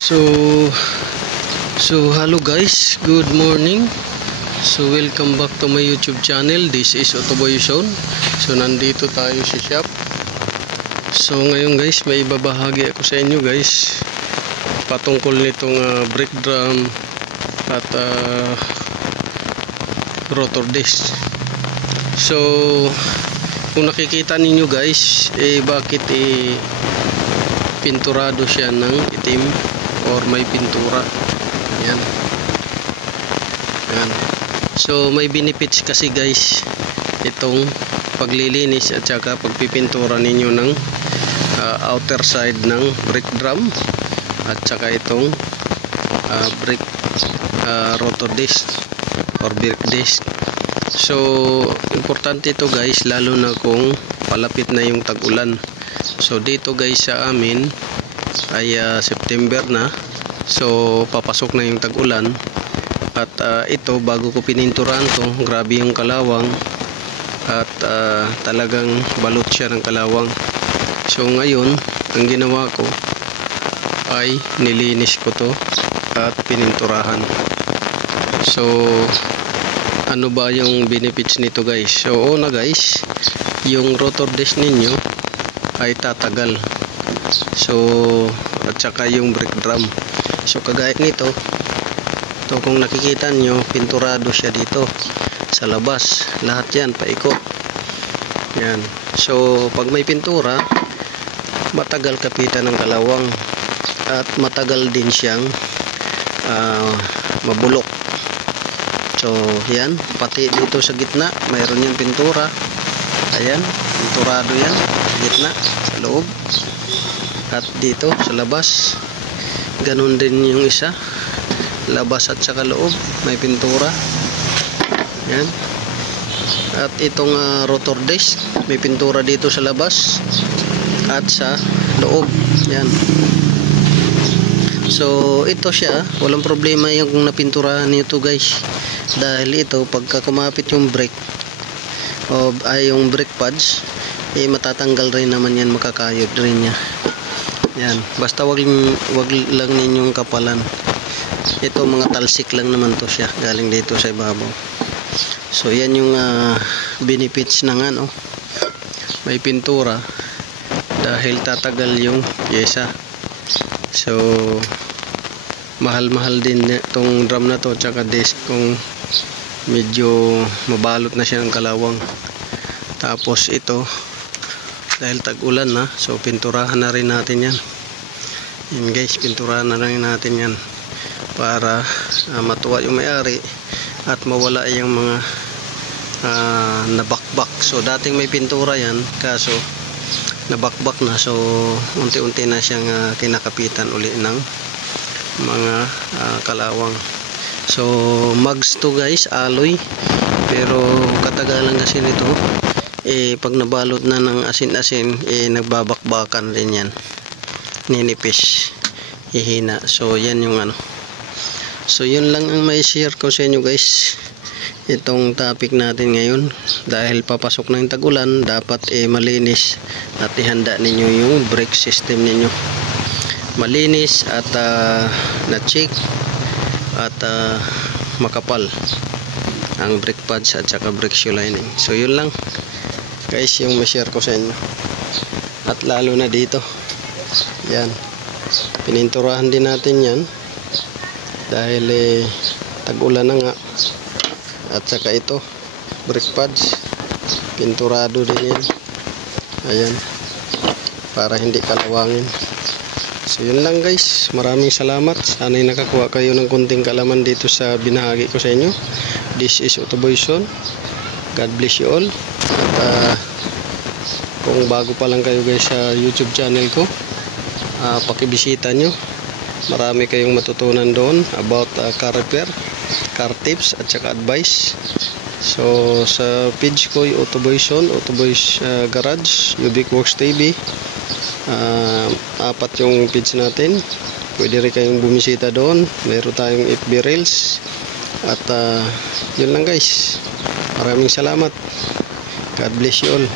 So hello guys, good morning. So welcome back to my YouTube channel. This is Otoboy Zone. So nandito tayo sa shop. So ngayon guys, may ibabahagi ako sa inyo guys patungkol nitong brake drum at rotor disc. So kung nakikita ninyo guys, bakit pinturado siya ng itim or may pintura. Yan. Yan. So may benefits kasi guys itong paglilinis at saka pagpipintura ninyo ng outer side ng brake drum at saka itong brake rotor disc or brake disc. So importante ito guys, lalo na kung palapit na yung tag-ulan. So dito guys sa amin ay September na, so papasok na yung tag-ulan. At ito, bago ko pininturahan to, grabe yung kalawang at talagang balot siya ng kalawang. So ngayon ang ginawa ko ay nilinis ko to at pininturahan. So ano ba yung benefits nito guys? So una guys, yung rotor disc ninyo ay tatagal. So at saka yung brake drum. So kagaya nito, to kung nakikita nyo, pinturado siya dito sa labas, lahat yan paikot. Yan. So pag may pintura, matagal kapitan ng kalawang at matagal din siyang mabulok. So yan, pati dito sa gitna mayroon yung pintura. Ayan, pinturado yan sa gitna, sa loob. At dito sa labas, ganun din yung isa, labas at saka loob may pintura. Yan. At itong rotor disc, may pintura dito sa labas at sa loob. Yan. So ito siya, walang problema yung napinturahan nito guys, dahil ito pagka kumapit yung brake o yung brake pads, matatanggal rin naman yan, makakayod rin niya. Yan, basta wag lang ninyong kapalan. Ito mga talsik lang naman to siya, galing dito sa ibabaw. So yan yung benefits ng may pintura, dahil tatagal yung pyesa. So mahal-mahal din itong drum na to, tsaka disc kung medyo mabalot na siya ng kalawang. Tapos ito, dahil tag-ulan na, so pinturahan na rin natin yan. Yan guys, pinturahan na rin natin yan para matuwa yung may-ari at mawala yung mga nabakbak. So dating may pintura yan, kaso nabakbak na, so unti-unti na siyang kinakapitan uli ng mga kalawang. So mags to guys, alloy, pero katagalan kasi nito, pag nabalot na ng asin-asin, nagbabakbakan rin yan, ninipis, hihina. So yan yung so yun lang ang may share ko sa inyo guys, itong topic natin ngayon. Dahil papasok na yung tag-ulan, dapat malinis at ihanda ninyo yung brake system ninyo, malinis at na-check at makapal ang brake pads at saka brake shoe lining. So yun lang guys yung ma-share ko sa inyo. At lalo na dito, yan, pininturahan din natin yan dahil tag-ulan na nga. At saka ito, brake pads, pinturado din yan. Ayan, para hindi kalawangin. So yun lang guys, maraming salamat. Sana'y nakakuha kayo ng kunting kalaman dito sa binahagi ko sa inyo. This is Otoboy Zone. God bless you all. At kung bago pa lang kayo guys sa YouTube channel ko, pakibisita nyo. Marami kayong matutunan doon about car repair, car tips at saka advice. So sa page ko yung Otoboy Zone, Otoboy's Garage, Ubic Works TV, 4 yung page natin. Pwede rin kayong bumisita doon. Meron tayong FB Reels. At yun lang guys, maraming salamat. God bless you all.